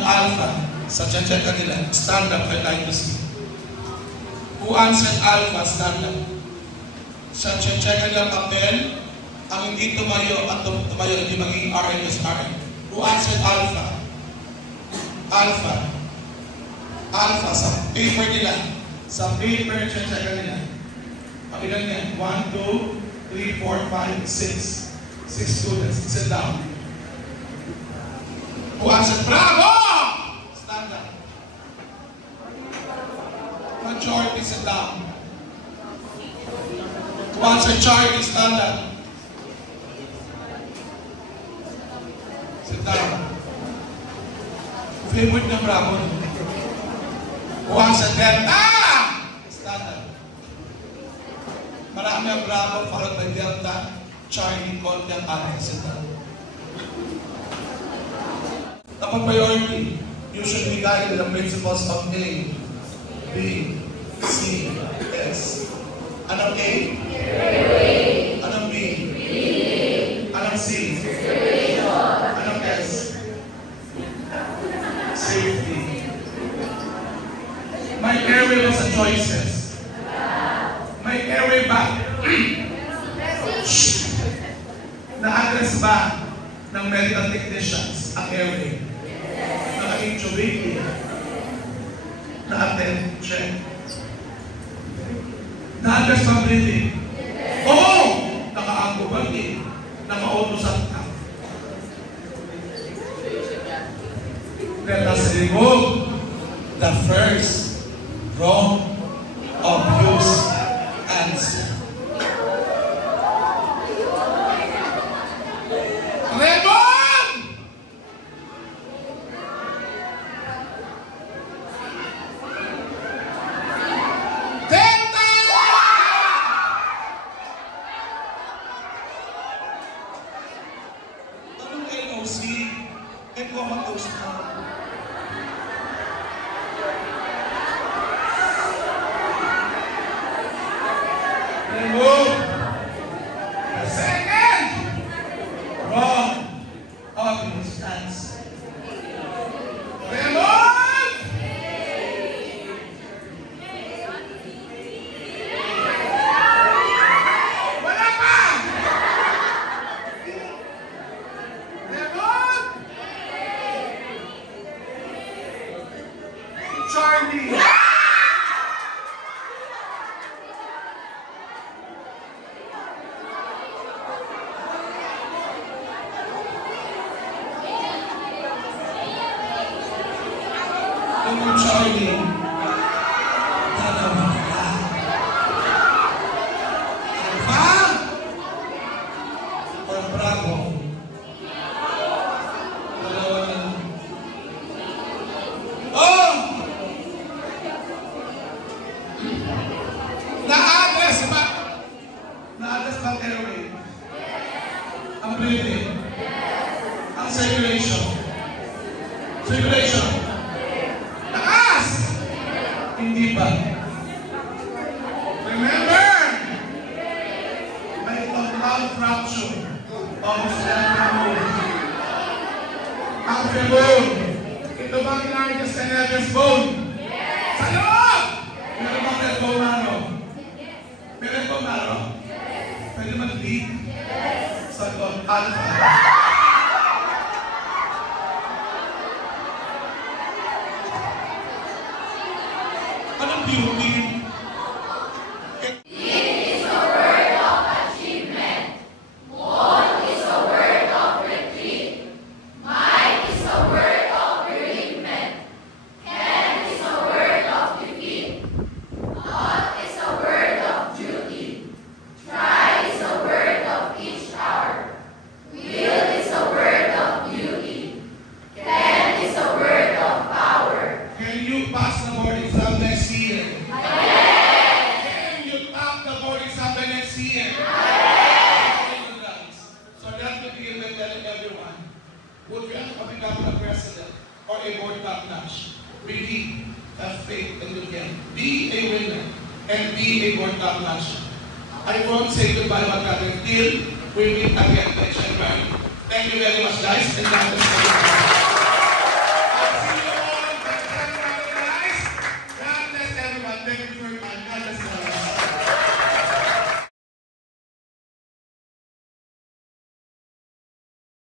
ng Alpha? Sa check nila. Stand up, I'd like to see. Who answered Alpha? Stand up. Sa check nila papel, ang hindi tumayo at tumayo, hindi magiging RN. Who answered Alpha? Alpha. Alpha, sa paper nila. Sa paper, check nila. Ang ilan yan? 1, 2, 3, 4, 5, 6. 6 students. Sit down. Who answered? Bravo! Stand up. Majority, sit down. Who answered Charlie? Stand up. Sit down. Favorite na Bravo. Who answered Delta? Stand up. Marami ang Bravo, followed by Delta, Charlie, Conte, ang ating sit down. Dapat priority, you should be guided with the principles of A, B, C, S. Anong A? Anong B? Anong C? Anong S? Safety. My airway was a choices. My airway ba? Na-address ba ng medical technicians ang airway? Naka-intubate? Na-attend? Check. Na-address ba breathing? Oo! Naka-agubag eh. Naka-autosat ka. Let us remove the first wrong obvious answer. Charlie! Charlie, dalawa ka. Alpha or Bravo? Dalawa na. Oh! Na-address ba? Na-address ba ang airway? Ang breathing? Ang circulation? Circulation? Hindi ba? Remember, may total fracture of skeletal bone. Ang bone. Ito ba ang largest and heaviest bone? Sa loob! Meron bang red bone naro? May red bone naro? Pwede mag-lead? Sa loob, alpha. Anong beauty? It is a word of achievement. More is a word of retreat. Might is a word of bereavement. Can is a word of defeat. Not is a word of duty. Try is a word of each hour. Will is a word of beauty. Can is a word of power. Can you pass the board exam next year? Can you top the board exam next year? So that would be the telling everyone, would you have to become a president or a board top-notch? Believe, have faith, and you can be a winner and be a board top-notch. I won't say goodbye until we meet again next January. Thank you very much, guys, and God bless you.